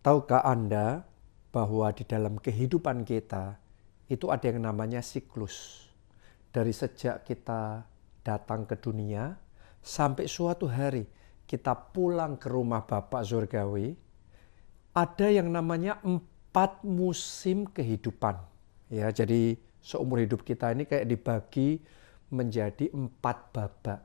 Tahukah Anda bahwa di dalam kehidupan kita itu ada yang namanya siklus. Dari sejak kita datang ke dunia sampai suatu hari kita pulang ke rumah Bapa Surgawi, ada yang namanya 4 musim kehidupan. Ya, jadi seumur hidup kita ini kayak dibagi menjadi 4 babak.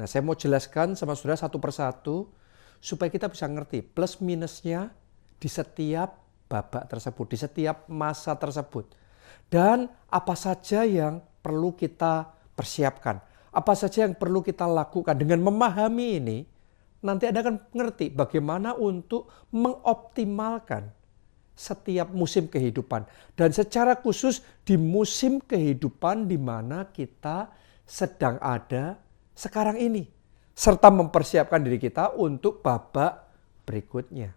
Nah, saya mau jelaskan sama saudara satu persatu supaya kita bisa ngerti plus minusnya di setiap babak tersebut, di setiap masa tersebut. Dan apa saja yang perlu kita persiapkan, apa saja yang perlu kita lakukan. Dengan memahami ini, nanti Anda akan ngerti bagaimana untuk mengoptimalkan setiap musim kehidupan. Dan secara khusus di musim kehidupan di mana kita sedang ada sekarang ini. Serta mempersiapkan diri kita untuk babak berikutnya.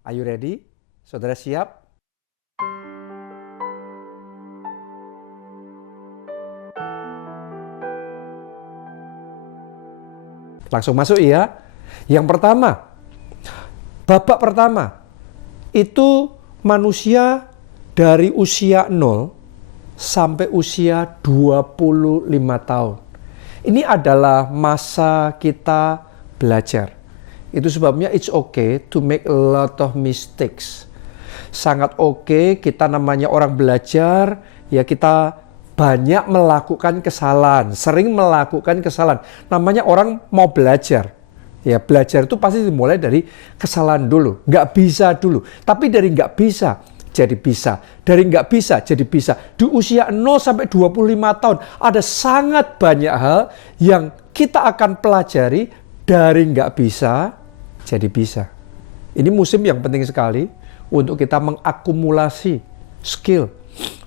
Are you ready? Saudara siap? Langsung masuk ya. Yang pertama, babak pertama itu manusia dari usia 0 sampai usia 25 tahun. Ini adalah masa kita belajar. Itu sebabnya it's okay to make a lot of mistakes. Sangat oke kita namanya orang belajar, ya kita banyak melakukan kesalahan, sering melakukan kesalahan. Namanya orang mau belajar. Ya belajar itu pasti dimulai dari kesalahan dulu, nggak bisa dulu. Tapi dari nggak bisa jadi bisa, dari nggak bisa jadi bisa. Di usia 0 sampai 25 tahun ada sangat banyak hal yang kita akan pelajari dari nggak bisa jadi bisa. Ini musim yang penting sekali untuk kita mengakumulasi skill,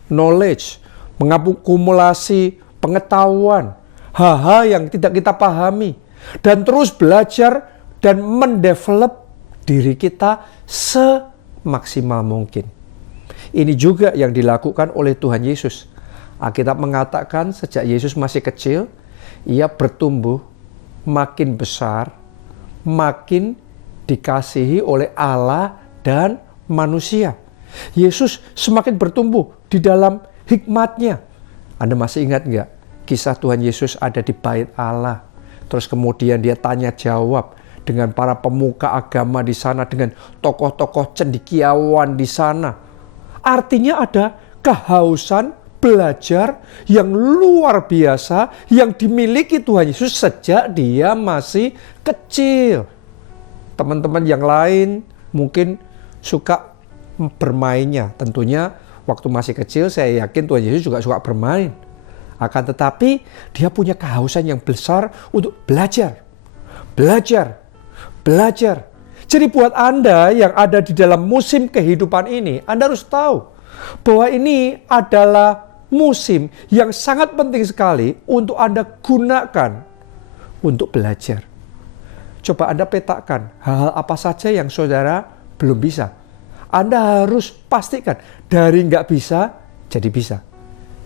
knowledge, mengakumulasi pengetahuan, hal-hal yang tidak kita pahami, dan terus belajar dan mendevelop diri kita semaksimal mungkin. Ini juga yang dilakukan oleh Tuhan Yesus. Alkitab mengatakan sejak Yesus masih kecil, ia bertumbuh makin besar, makin dikasihi oleh Allah dan manusia. Yesus semakin bertumbuh di dalam hikmatnya. Anda masih ingat nggak kisah Tuhan Yesus ada di bait Allah? Terus kemudian dia tanya jawab dengan para pemuka agama di sana, dengan tokoh-tokoh cendekiawan di sana. Artinya ada kehausan belajar yang luar biasa yang dimiliki Tuhan Yesus sejak dia masih kecil. Teman-teman yang lain mungkin suka bermainnya. Tentunya waktu masih kecil saya yakin Tuhan Yesus juga suka bermain. Akan tetapi dia punya kehausan yang besar untuk belajar. Belajar. Belajar. Jadi buat Anda yang ada di dalam musim kehidupan ini, Anda harus tahu bahwa ini adalah musim yang sangat penting sekali untuk Anda gunakan untuk belajar. Coba Anda petakan hal-hal apa saja yang saudara belum bisa. Anda harus pastikan dari nggak bisa jadi bisa.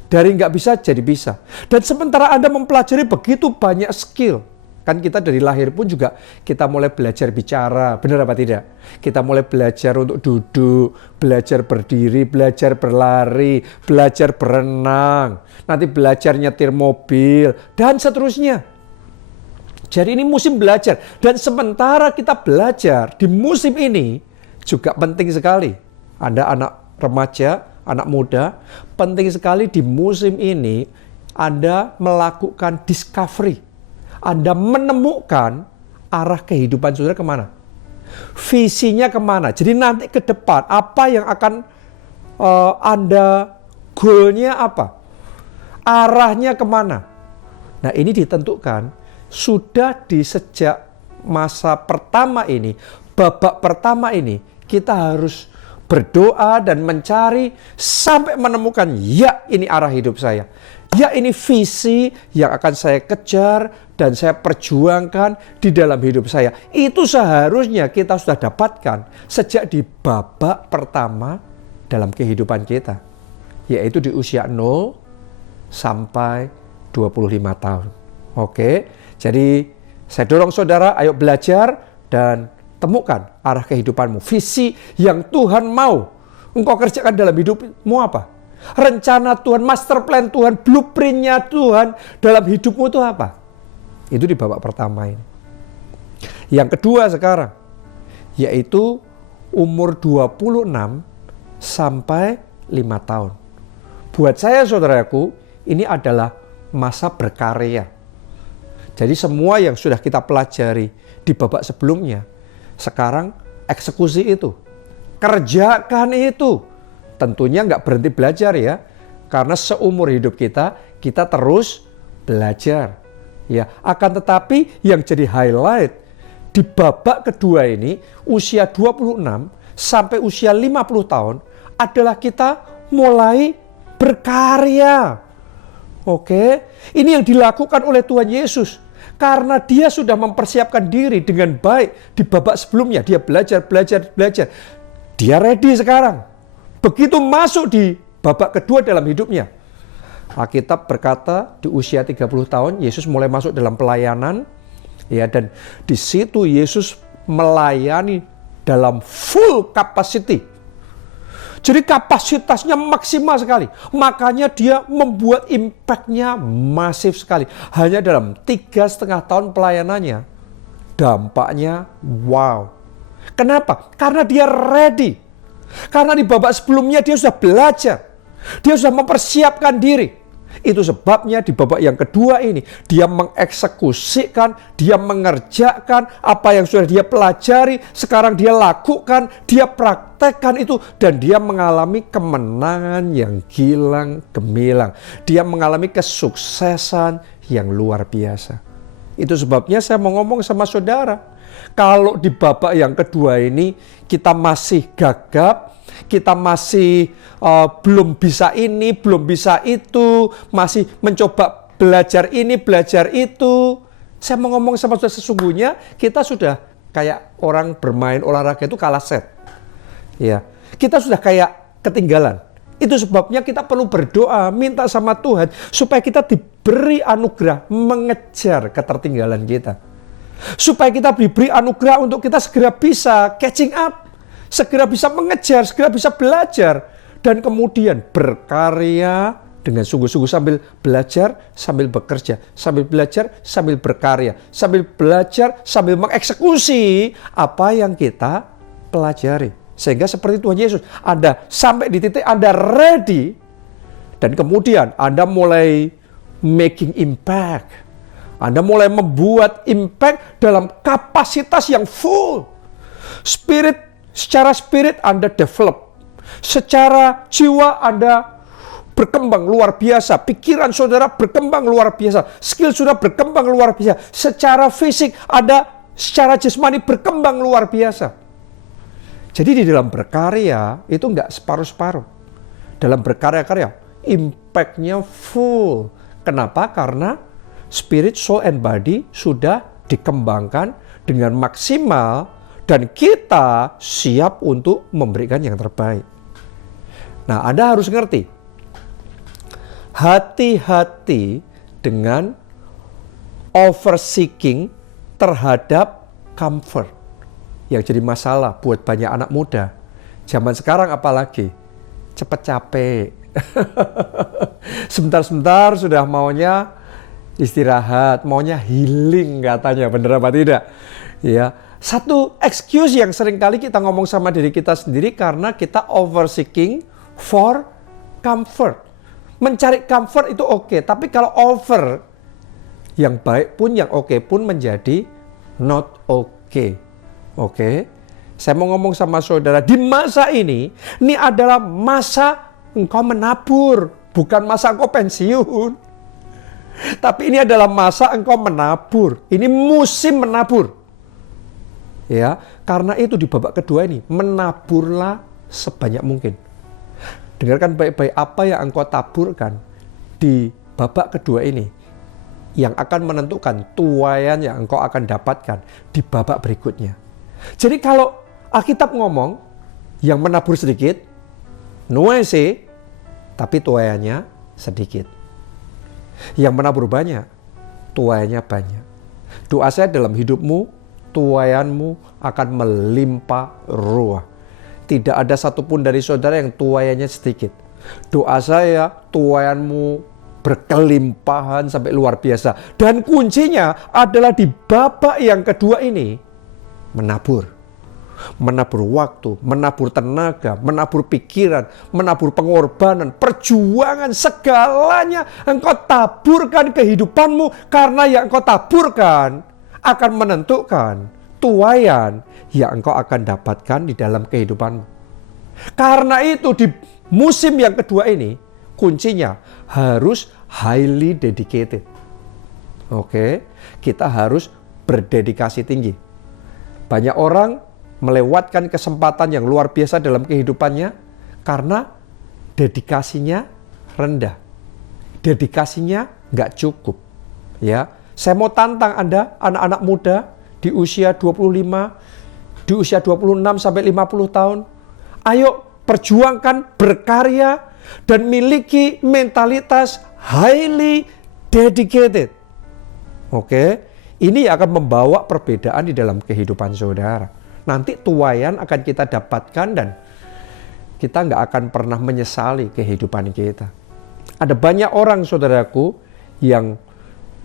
Dari nggak bisa jadi bisa. Dan sementara Anda mempelajari begitu banyak skill. Kan kita dari lahir pun juga kita mulai belajar bicara. Benar apa tidak? Kita mulai belajar untuk duduk, belajar berdiri, belajar berlari, belajar berenang. Nanti belajar nyetir mobil, dan seterusnya. Jadi ini musim belajar. Dan sementara kita belajar di musim ini juga penting sekali. Anda anak remaja, anak muda, penting sekali di musim ini Anda melakukan discovery. Anda menemukan arah kehidupan saudara kemana. Visinya kemana. Jadi nanti ke depan apa yang akan Anda, goalnya apa. Arahnya kemana. Nah ini ditentukan sudah di sejak masa pertama ini, babak pertama ini, kita harus berdoa dan mencari sampai menemukan, ya ini arah hidup saya. Ya ini visi yang akan saya kejar dan saya perjuangkan di dalam hidup saya. Itu seharusnya kita sudah dapatkan sejak di babak pertama dalam kehidupan kita. Yaitu di usia 0 sampai 25 tahun. Oke, jadi saya dorong saudara, ayo belajar dan temukan arah kehidupanmu. Visi yang Tuhan mau engkau kerjakan dalam hidupmu apa? Rencana Tuhan, master plan Tuhan, blueprintnya Tuhan dalam hidupmu itu apa? Itu di babak pertama ini. Yang kedua sekarang, yaitu umur 26 sampai 5 tahun. Buat saya saudaraku, ini adalah masa berkarya. Jadi semua yang sudah kita pelajari di babak sebelumnya, sekarang eksekusi itu. Kerjakan itu. Tentunya nggak berhenti belajar ya. Karena seumur hidup kita terus belajar. Ya, akan tetapi yang jadi highlight di babak kedua ini, usia 26 sampai usia 50 tahun, adalah kita mulai berkarya. Oke, ini yang dilakukan oleh Tuhan Yesus. Karena dia sudah mempersiapkan diri dengan baik di babak sebelumnya. Dia belajar. Dia ready sekarang. Begitu masuk di babak kedua dalam hidupnya. Alkitab berkata di usia 30 tahun Yesus mulai masuk dalam pelayanan. Ya, dan di situ Yesus melayani dalam full capacity. Jadi kapasitasnya maksimal sekali. Makanya dia membuat impact-nya masif sekali. Hanya dalam 3,5 tahun pelayanannya, dampaknya wow. Kenapa? Karena dia ready. Karena di babak sebelumnya dia sudah belajar. Dia sudah mempersiapkan diri. Itu sebabnya di babak yang kedua ini, dia mengeksekusikan, dia mengerjakan apa yang sudah dia pelajari, sekarang dia lakukan, dia praktekkan itu, dan dia mengalami kemenangan yang gilang gemilang. Dia mengalami kesuksesan yang luar biasa. Itu sebabnya saya mau ngomong sama saudara, kalau di babak yang kedua ini kita masih gagap, kita masih belum bisa ini, belum bisa itu, masih mencoba belajar ini, belajar itu. Saya mau ngomong sama saudara, sesungguhnya kita sudah kayak orang bermain olahraga itu kalah set. Ya, kita sudah kayak ketinggalan. Itu sebabnya kita perlu berdoa, minta sama Tuhan supaya kita diberi anugerah mengejar ketertinggalan kita. Supaya kita diberi anugerah untuk kita segera bisa catching up, segera bisa mengejar, segera bisa belajar, dan kemudian berkarya dengan sungguh-sungguh sambil belajar, sambil bekerja, sambil belajar, sambil berkarya, sambil belajar, sambil mengeksekusi apa yang kita pelajari. Sehingga seperti Tuhan Yesus, Anda sampai di titik Anda ready, dan kemudian Anda mulai making impact. Anda mulai membuat impact dalam kapasitas yang full. Secara spirit Anda develop. Secara jiwa Anda berkembang luar biasa. Pikiran saudara berkembang luar biasa. Skill saudara berkembang luar biasa. Secara fisik Anda secara jasmani berkembang luar biasa. Jadi di dalam berkarya itu enggak separuh-separuh. Dalam berkarya-karya impact-nya full. Kenapa? Karena spirit, soul, and body sudah dikembangkan dengan maksimal dan kita siap untuk memberikan yang terbaik. Nah, Anda harus ngerti, hati-hati dengan overseeking terhadap comfort yang jadi masalah buat banyak anak muda. Zaman sekarang apalagi, cepat capek. Sebentar-sebentar sudah maunya istirahat, maunya healing katanya, bener apa tidak? Ya, satu excuse yang sering kali kita ngomong sama diri kita sendiri karena kita overseeking for comfort. Mencari comfort itu oke, tapi kalau over yang baik pun, yang oke pun menjadi not oke. Oke? Saya mau ngomong sama saudara, di masa ini adalah masa engkau menabur, bukan masa engkau pensiun. Tapi ini adalah masa engkau menabur. Ini musim menabur. Ya, karena itu di babak kedua ini, menaburlah sebanyak mungkin. Dengarkan baik-baik apa yang engkau taburkan di babak kedua ini yang akan menentukan tuaian yang engkau akan dapatkan di babak berikutnya. Jadi kalau Alkitab ngomong yang menabur sedikit, nuese, tapi tuaiannya sedikit. Yang menabur banyak, tuaiannya banyak. Doa saya dalam hidupmu, tuaianmu akan melimpah ruah. Tidak ada satupun dari saudara yang tuaiannya sedikit. Doa saya, tuaianmu berkelimpahan sampai luar biasa. Dan kuncinya adalah di babak yang kedua ini, menabur. Menabur waktu, menabur tenaga, menabur pikiran, menabur pengorbanan, perjuangan, segalanya engkau taburkan kehidupanmu, karena yang engkau taburkan akan menentukan tuaian yang engkau akan dapatkan di dalam kehidupanmu. Karena itu di musim yang kedua ini kuncinya harus highly dedicated. Oke, kita harus berdedikasi tinggi. Banyak orang melewatkan kesempatan yang luar biasa dalam kehidupannya karena dedikasinya rendah. Dedikasinya nggak cukup. Ya, saya mau tantang Anda, anak-anak muda di usia 25, di usia 26 sampai 50 tahun. Ayo perjuangkan, berkarya, dan miliki mentalitas highly dedicated. Oke, ini akan membawa perbedaan di dalam kehidupan saudara. Nanti tuaian akan kita dapatkan dan kita nggak akan pernah menyesali kehidupan kita. Ada banyak orang saudaraku yang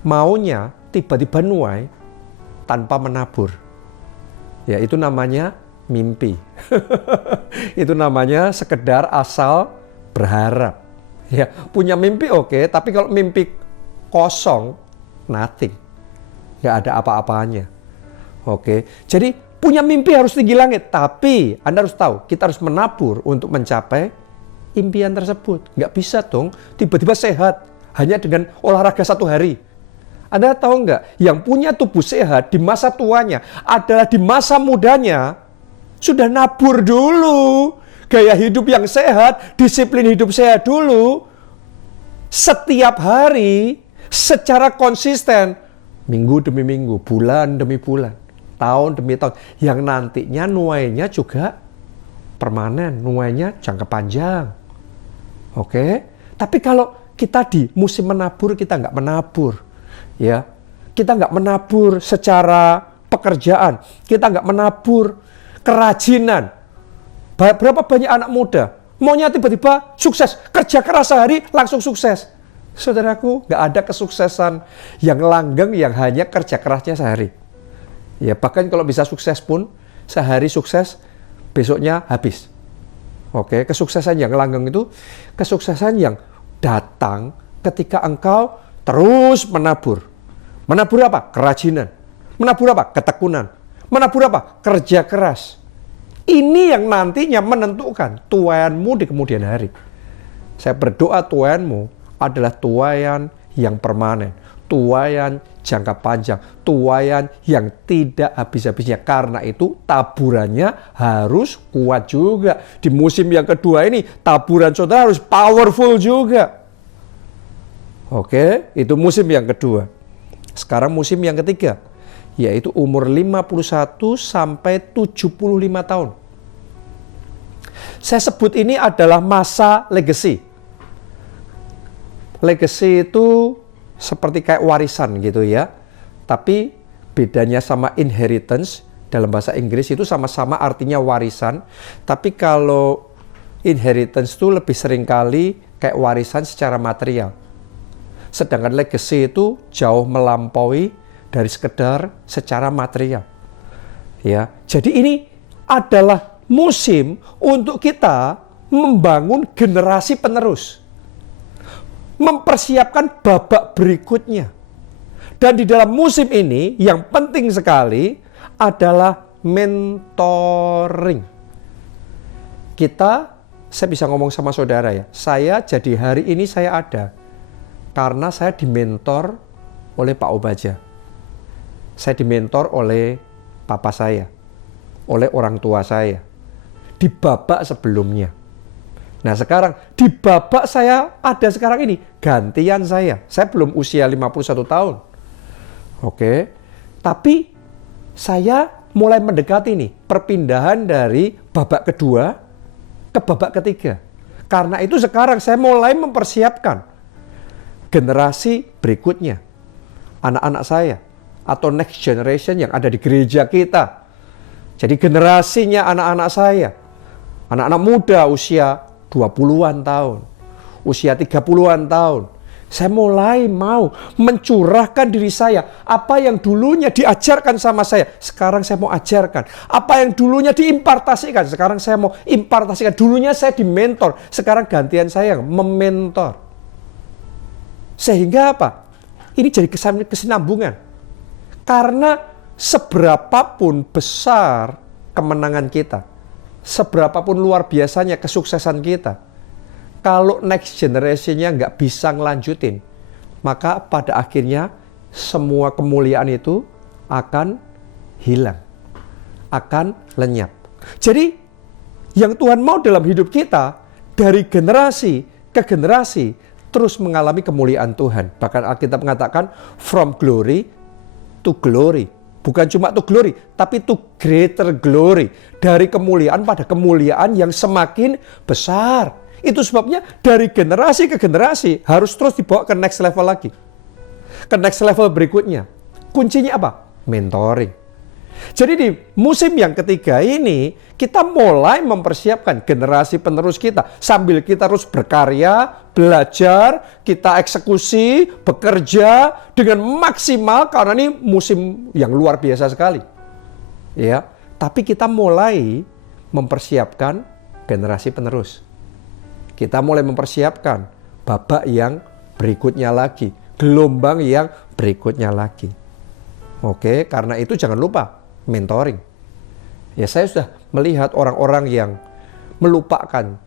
maunya tiba-tiba nuai tanpa menabur. Ya, itu namanya mimpi. Itu namanya sekedar asal berharap. Ya, punya mimpi oke, tapi kalau mimpi kosong, nothing. Nggak ada apa-apanya. Oke, jadi punya mimpi harus tinggi langit, tapi Anda harus tahu, kita harus menabur untuk mencapai impian tersebut. Nggak bisa dong tiba-tiba sehat hanya dengan olahraga 1 hari. Anda tahu nggak, yang punya tubuh sehat di masa tuanya adalah di masa mudanya sudah nabur dulu. Gaya hidup yang sehat, disiplin hidup sehat dulu. Setiap hari, secara konsisten, minggu demi minggu, bulan demi bulan, tahun demi tahun, yang nantinya nuainya juga permanen, nuainya jangka panjang. Oke, tapi kalau kita di musim menabur, kita nggak menabur, ya, kita nggak menabur secara pekerjaan, kita nggak menabur kerajinan. Berapa banyak anak muda maunya tiba-tiba sukses, kerja keras sehari langsung sukses. Saudaraku, nggak ada kesuksesan yang langgeng yang hanya kerja kerasnya sehari. Ya, bahkan kalau bisa sukses pun, sehari sukses, besoknya habis. Oke, kesuksesan yang langgeng itu kesuksesan yang datang ketika engkau terus menabur. Menabur apa? Kerajinan. Menabur apa? Ketekunan. Menabur apa? Kerja keras. Ini yang nantinya menentukan tuaianmu di kemudian hari. Saya berdoa tuaianmu adalah tuaian yang permanen. Tuaian jangka panjang, tuaian yang tidak habis-habisnya. Karena itu taburannya harus kuat juga. Di musim yang kedua ini taburan saudara harus powerful juga. Oke, itu musim yang kedua. Sekarang musim yang ketiga, yaitu umur 51 sampai 75 tahun. Saya sebut ini adalah masa legacy. Legacy itu seperti kayak warisan gitu ya. Tapi bedanya sama inheritance, dalam bahasa Inggris itu sama-sama artinya warisan. Tapi kalau inheritance itu lebih seringkali kayak warisan secara material. Sedangkan legacy itu jauh melampaui dari sekedar secara material. Ya, jadi ini adalah musim untuk kita membangun generasi penerus. Mempersiapkan babak berikutnya. Dan di dalam musim ini yang penting sekali adalah mentoring. Saya bisa ngomong sama saudara ya, saya jadi hari ini saya ada karena saya dimentor oleh Pak Obaja. Saya dimentor oleh papa saya, oleh orang tua saya, di babak sebelumnya. Nah sekarang, di babak saya ada sekarang ini, gantian saya. Saya belum usia 51 tahun. Oke, tapi saya mulai mendekati nih, perpindahan dari babak kedua ke babak ketiga. Karena itu sekarang saya mulai mempersiapkan generasi berikutnya. Anak-anak saya, atau next generation yang ada di gereja kita. Jadi generasinya anak-anak saya, anak-anak muda usia 20-an tahun, usia 30-an tahun, saya mulai mau mencurahkan diri saya. Apa yang dulunya diajarkan sama saya, sekarang saya mau ajarkan. Apa yang dulunya diimpartasikan, sekarang saya mau impartasikan. Dulunya saya dimentor, sekarang gantian saya yang mementor. Sehingga apa? Ini jadi kesinambungan. Karena seberapapun besar kemenangan kita, seberapapun luar biasanya kesuksesan kita, kalau next generation-nya nggak bisa ngelanjutin, maka pada akhirnya semua kemuliaan itu akan hilang, akan lenyap. Jadi yang Tuhan mau dalam hidup kita, dari generasi ke generasi terus mengalami kemuliaan Tuhan. Bahkan Alkitab mengatakan from glory to glory. Bukan cuma to glory, tapi to greater glory. Dari kemuliaan pada kemuliaan yang semakin besar. Itu sebabnya dari generasi ke generasi harus terus dibawa ke next level lagi. Ke next level berikutnya. Kuncinya apa? Mentoring. Jadi di musim yang ketiga ini, kita mulai mempersiapkan generasi penerus kita. Sambil kita terus berkarya, belajar, kita eksekusi, bekerja dengan maksimal karena ini musim yang luar biasa sekali. Ya, tapi kita mulai mempersiapkan generasi penerus. Kita mulai mempersiapkan babak yang berikutnya lagi, gelombang yang berikutnya lagi. Oke, karena itu jangan lupa mentoring. Ya, saya sudah melihat orang-orang yang melupakan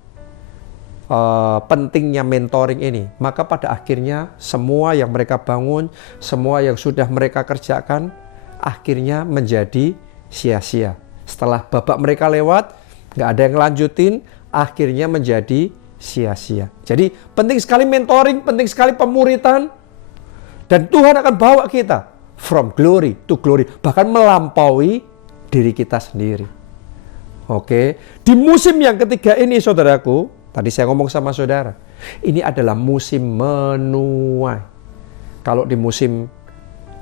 pentingnya mentoring ini. Maka pada akhirnya semua yang mereka bangun, semua yang sudah mereka kerjakan, akhirnya menjadi sia-sia. Setelah babak mereka lewat, nggak ada yang ngelanjutin, akhirnya menjadi sia-sia. Jadi penting sekali mentoring, penting sekali pemuritan. Dan Tuhan akan bawa kita from glory to glory, bahkan melampaui diri kita sendiri. Oke, di musim yang ketiga ini saudaraku, tadi saya ngomong sama saudara, ini adalah musim menuai. Kalau di musim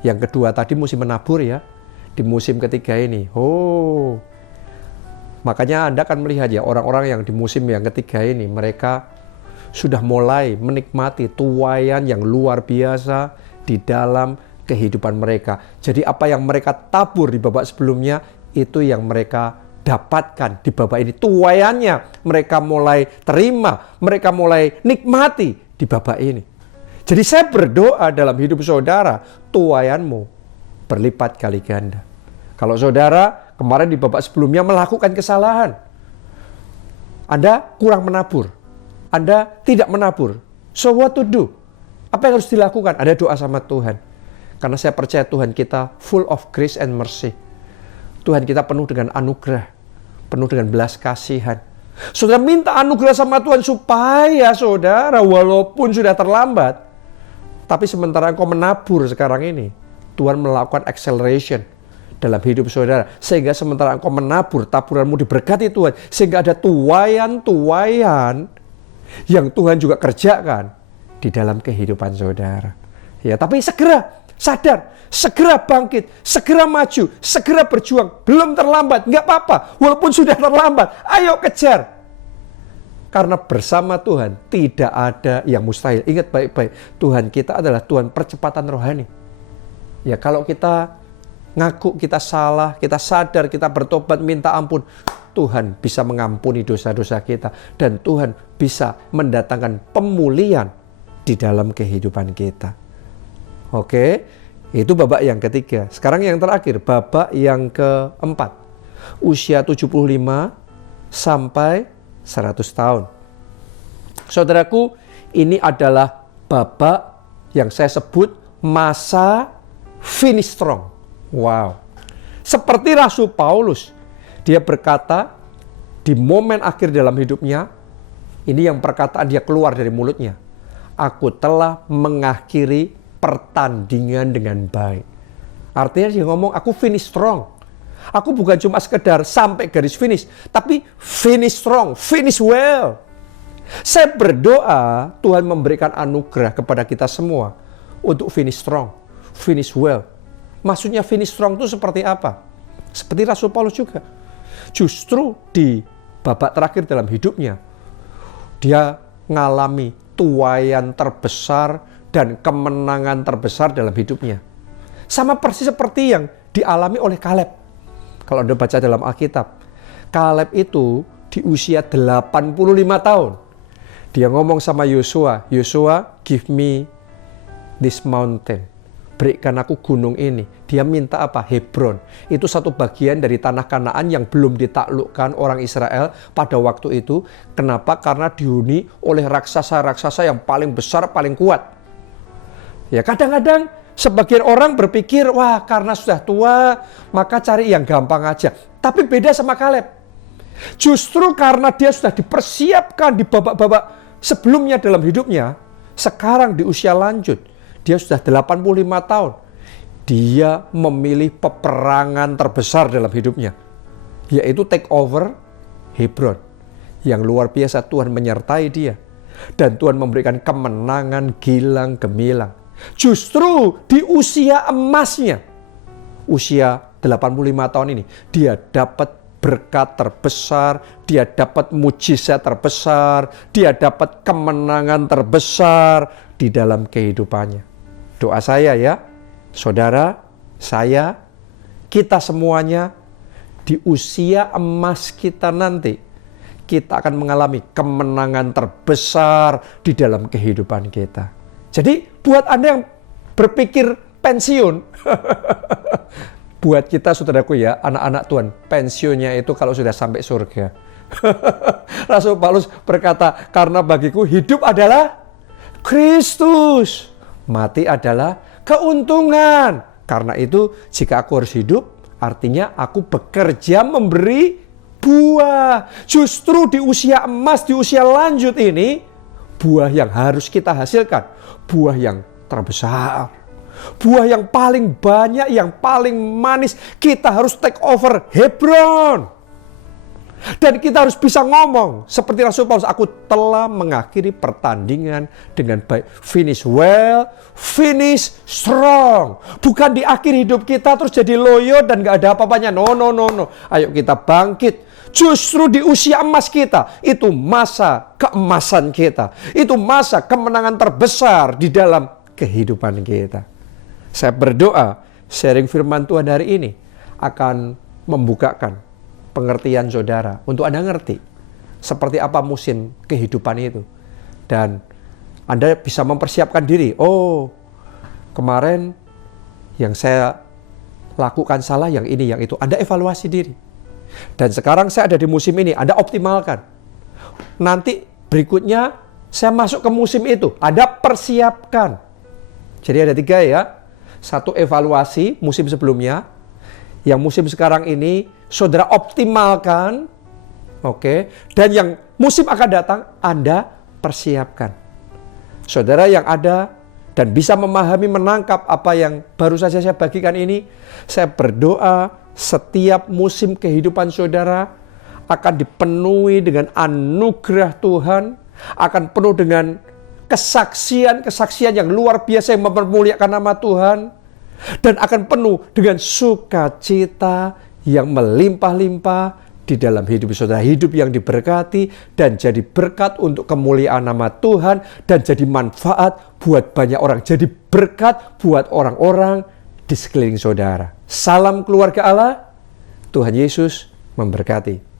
yang kedua tadi musim menabur ya, di musim ketiga ini, makanya Anda akan melihat ya orang-orang yang di musim yang ketiga ini, mereka sudah mulai menikmati tuaian yang luar biasa di dalam kehidupan mereka. Jadi apa yang mereka tabur di babak sebelumnya, itu yang mereka dapatkan di babak ini. Tuaiannya mereka mulai terima, mereka mulai nikmati di babak ini. Jadi saya berdoa dalam hidup saudara, tuaianmu berlipat kali ganda. Kalau saudara kemarin di babak sebelumnya melakukan kesalahan, Anda kurang menabur, Anda tidak menabur, so what to do? Apa yang harus dilakukan? Ada doa sama Tuhan. Karena saya percaya Tuhan kita full of grace and mercy. Tuhan kita penuh dengan anugerah, penuh dengan belas kasihan. Saudara minta anugerah sama Tuhan supaya saudara walaupun sudah terlambat, tapi sementara engkau menabur sekarang ini, Tuhan melakukan acceleration dalam hidup saudara. Sehingga sementara engkau menabur, taburanmu diberkati Tuhan. Sehingga ada tuaian-tuaian yang Tuhan juga kerjakan di dalam kehidupan saudara. Ya, tapi segera sadar, segera bangkit, segera maju, segera berjuang. Belum terlambat, nggak apa-apa. Walaupun sudah terlambat, ayo kejar. Karena bersama Tuhan tidak ada yang mustahil. Ingat baik-baik, Tuhan kita adalah Tuhan percepatan rohani. Ya, kalau kita ngaku kita salah, kita sadar, kita bertobat, minta ampun, Tuhan bisa mengampuni dosa-dosa kita. Dan Tuhan bisa mendatangkan pemulihan di dalam kehidupan kita. Oke, itu babak yang ketiga. Sekarang yang terakhir, babak yang keempat. Usia 75 sampai 100 tahun. Saudaraku, ini adalah babak yang saya sebut masa finish strong. Wow. Seperti Rasul Paulus, dia berkata di momen akhir dalam hidupnya, ini yang perkataan dia keluar dari mulutnya. Aku telah mengakhiri pertandingan dengan baik. Artinya dia ngomong, aku finish strong. Aku bukan cuma sekedar sampai garis finish, tapi finish strong, finish well. Saya berdoa Tuhan memberikan anugerah kepada kita semua untuk finish strong, finish well. Maksudnya finish strong itu seperti apa? Seperti Rasul Paulus juga. Justru di babak terakhir dalam hidupnya, dia mengalami tuaian terbesar dan kemenangan terbesar dalam hidupnya. Sama persis seperti yang dialami oleh Kaleb. Kalau Anda baca dalam Alkitab, Kaleb itu di usia 85 tahun. Dia ngomong sama Yosua, Yosua, give me this mountain. Berikan aku gunung ini. Dia minta apa? Hebron. Itu satu bagian dari tanah Kanaan yang belum ditaklukkan orang Israel pada waktu itu. Kenapa? Karena dihuni oleh raksasa-raksasa yang paling besar, paling kuat. Ya, kadang-kadang sebagian orang berpikir, wah karena sudah tua, maka cari yang gampang aja. Tapi beda sama Kaleb. Justru karena dia sudah dipersiapkan di babak-babak sebelumnya dalam hidupnya, sekarang di usia lanjut, dia sudah 85 tahun. Dia memilih peperangan terbesar dalam hidupnya, yaitu take over Hebron. Yang luar biasa, Tuhan menyertai dia. Dan Tuhan memberikan kemenangan gilang gemilang. Justru di usia emasnya, usia 85 tahun ini, dia dapat berkat terbesar, dia dapat mujizat terbesar, dia dapat kemenangan terbesar di dalam kehidupannya. Doa saya ya, saudara, saya, kita semuanya di usia emas kita nanti, kita akan mengalami kemenangan terbesar di dalam kehidupan kita. Jadi buat Anda yang berpikir pensiun, buat kita saudaraku ya, anak-anak Tuhan, pensiunnya itu kalau sudah sampai surga. Rasul Paulus berkata, karena bagiku hidup adalah Kristus, mati adalah keuntungan. Karena itu jika aku harus hidup, artinya aku bekerja memberi buah. Justru di usia emas, di usia lanjut ini, buah yang harus kita hasilkan, buah yang terbesar. Buah yang paling banyak, yang paling manis, kita harus take over Hebron. Dan kita harus bisa ngomong seperti Rasul Paulus, aku telah mengakhiri pertandingan dengan baik. Finish well, finish strong. Bukan di akhir hidup kita terus jadi loyo dan gak ada apa-apanya. No. Ayo kita bangkit. Justru di usia emas kita, itu masa keemasan kita. Itu masa kemenangan terbesar di dalam kehidupan kita. Saya berdoa sharing firman Tuhan hari ini akan membukakan pengertian saudara untuk Anda ngerti seperti apa musim kehidupan itu. Dan Anda bisa mempersiapkan diri. Oh, kemarin yang saya lakukan salah, yang ini, yang itu. Anda evaluasi diri. Dan sekarang saya ada di musim ini, Anda optimalkan. Nanti berikutnya saya masuk ke musim itu, Anda persiapkan. Jadi ada 3 ya. 1, evaluasi musim sebelumnya. Yang musim sekarang ini saudara optimalkan. Oke. Dan yang musim akan datang Anda persiapkan. Saudara yang ada dan bisa memahami, menangkap apa yang baru saja saya bagikan ini, saya berdoa setiap musim kehidupan saudara akan dipenuhi dengan anugerah Tuhan, akan penuh dengan kesaksian yang luar biasa yang mempermuliakan nama Tuhan, dan akan penuh dengan sukacita yang melimpah-limpah di dalam hidup saudara. Hidup yang diberkati dan jadi berkat untuk kemuliaan nama Tuhan, dan jadi manfaat buat banyak orang, jadi berkat buat orang-orang di sekeliling saudara. Salam keluarga Allah, Tuhan Yesus memberkati.